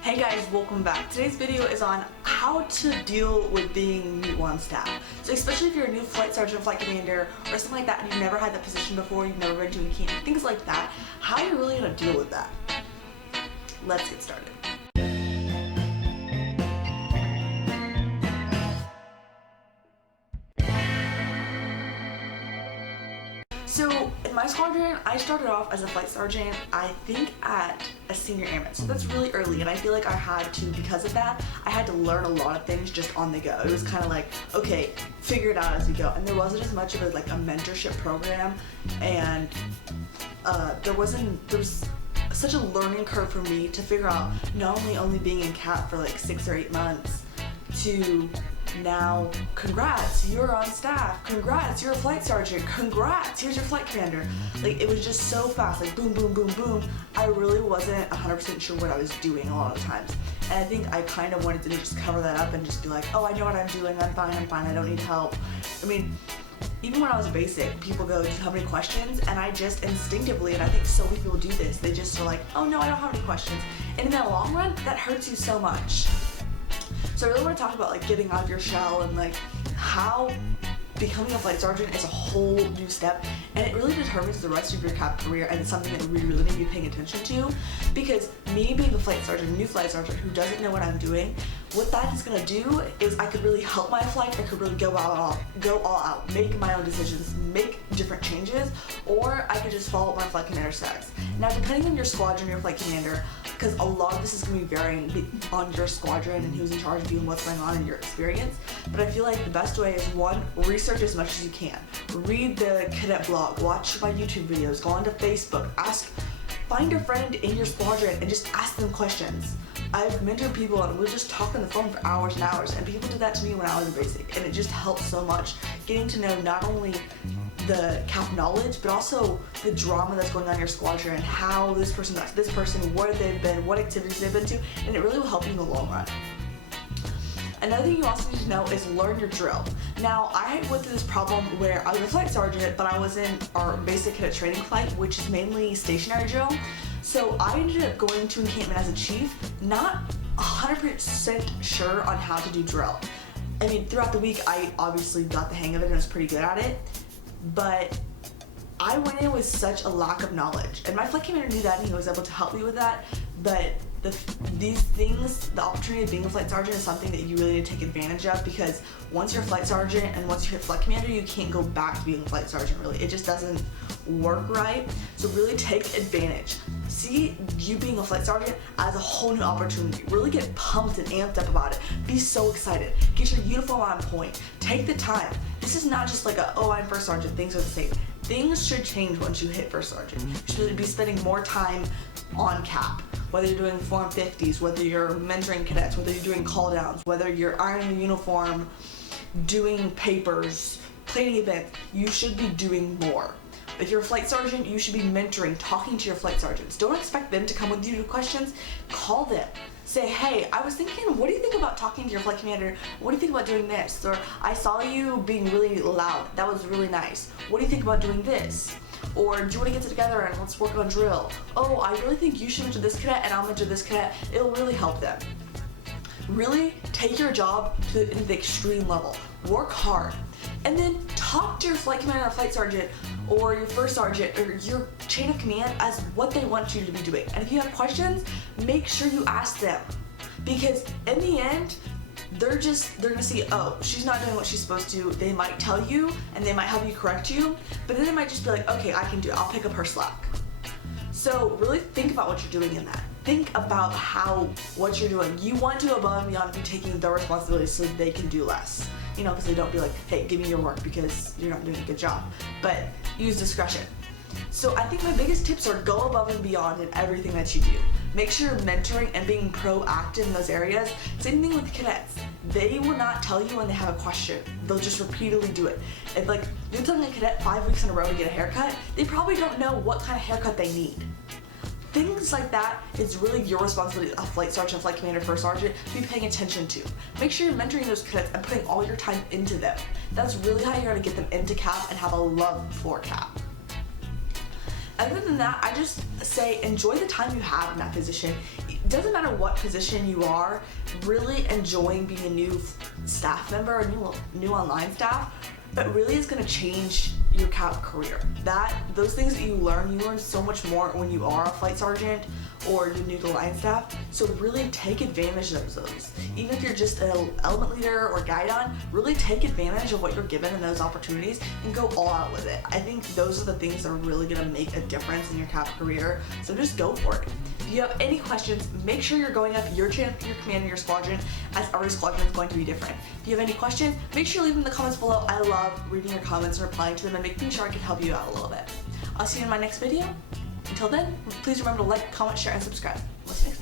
Hey guys, welcome back. Today's video is on how to deal with being new on staff. So especially if you're a new flight sergeant, flight commander, or something like that, and you've never had that position before, you've never been to a camp, things like that, how are you really going to deal with that? Let's get started. So in my squadron, I started off as a flight sergeant, I think at a senior airman. So that's really early, and I feel like I had to, because of that, I had to learn a lot of things just on the go. It was kind of like, okay, figure it out as we go. And there wasn't as much of a mentorship program, and there was such a learning curve for me to figure out not only being in CAP for like 6 or 8 months to now, congrats, you're on staff, congrats, you're a flight sergeant, congrats, here's your flight commander. Like, it was just so fast, like boom, boom, boom, boom. I really wasn't 100% sure what I was doing a lot of the times. And I think I kind of wanted to just cover that up and just be like, oh, I know what I'm doing, I'm fine, I don't need help. I mean, even when I was basic, people go, do you have any questions? And I just instinctively, and I think so many people do this, they just are like, oh no, I don't have any questions. And in the long run, that hurts you so much. So I really want to talk about getting out of your shell and how becoming a flight sergeant is a whole new step, and it really determines the rest of your CAP career, and it's something that we really need to be paying attention to, because me being a flight sergeant, a new flight sergeant who doesn't know what I'm doing, what that is going to do is I could really help my flight, I could really go all out, make my own decisions, make different changes, or I could just follow what my flight commander says. Now, depending on your squadron, your flight commander, because a lot of this is going to be varying on your squadron and who's in charge of you and what's going on in your experience, but I feel like the best way is, one, research as much as you can. Read the cadet blog, watch my YouTube videos, go onto Facebook, find a friend in your squadron and just ask them questions. I've mentored people and we'll just talk on the phone for hours and hours, and people did that to me when I was in basic, and it just helped so much getting to know not only the CAP knowledge, but also the drama that's going on in your squadron, and how this person got to this person, where they've been, what activities they've been to, and it really will help you in the long run. Another thing you also need to know is learn your drill. Now, I went through this problem where I was a flight sergeant, but I was in our basic cadet training flight, which is mainly stationary drill. So I ended up going to encampment as a chief, not 100% sure on how to do drill. I mean, throughout the week, I obviously got the hang of it and was pretty good at it, but I went in with such a lack of knowledge, and my flight commander knew that and he was able to help me with that, but these things, the opportunity of being a flight sergeant is something that you really need to take advantage of, because once you're a flight sergeant and once you hit flight commander, you can't go back to being a flight sergeant, really. It just doesn't work right. So really take advantage. See you being a flight sergeant as a whole new opportunity. Really get pumped and amped up about it. Be so excited. Get your uniform on point. Take the time. This is not just like oh, I'm first sergeant, things are the same. Things should change once you hit first sergeant. You should be spending more time on CAP. Whether you're doing Form 50s, whether you're mentoring cadets, whether you're doing call downs, whether you're ironing a uniform, doing papers, planning events, you should be doing more. If you're a flight sergeant, you should be mentoring, talking to your flight sergeants. Don't expect them to come with you to questions. Call them. Say, hey, I was thinking, what do you think about talking to your flight commander? What do you think about doing this? Or, I saw you being really loud. That was really nice. What do you think about doing this? Or, do you want to get together and let's work on drill? Oh, I really think you should mentor this cadet and I'll mentor this cadet. It'll really help them. Really take your job to the extreme level. Work hard. And then talk to your flight commander or flight sergeant or your first sergeant or your chain of command as what they want you to be doing. And if you have questions, make sure you ask them. Because in the end, they're gonna see, oh, she's not doing what she's supposed to. They might tell you and they might help you correct you, but then they might just be like, okay, I can do it. I'll pick up her slack. So really think about what you're doing in that. Think about what you're doing. You want to go above and beyond if you're taking their responsibilities so they can do less. You know, because they don't be like, hey, give me your work because you're not doing a good job. But use discretion. So I think my biggest tips are go above and beyond in everything that you do. Make sure you're mentoring and being proactive in those areas. Same thing with the cadets. They will not tell you when they have a question. They'll just repeatedly do it. If you're telling a cadet 5 weeks in a row to get a haircut, they probably don't know what kind of haircut they need. Things like that is really your responsibility as a flight sergeant, flight commander, first sergeant to be paying attention to. Make sure you're mentoring those cadets and putting all your time into them. That's really how you're going to get them into CAP and have a love for CAP. Other than that, I just say enjoy the time you have in that position. it doesn't matter what position you are, really enjoying being a new staff member, a new online staff, but really is going to change your CAP career. Those things that you learn so much more when you are a flight sergeant or you're new to line staff. So really take advantage of those. Even if you're just an element leader or guide on, really take advantage of what you're given in those opportunities and go all out with it. I think those are the things that are really going to make a difference in your CAP career. So just go for it. If you have any questions, make sure you're going up your command and your squadron, as every squadron is going to be different. If you have any questions, make sure you leave them in the comments below. I love reading your comments and replying to them and making sure I can help you out a little bit. I'll see you in my next video. Until then, please remember to like, comment, share, and subscribe. What's next?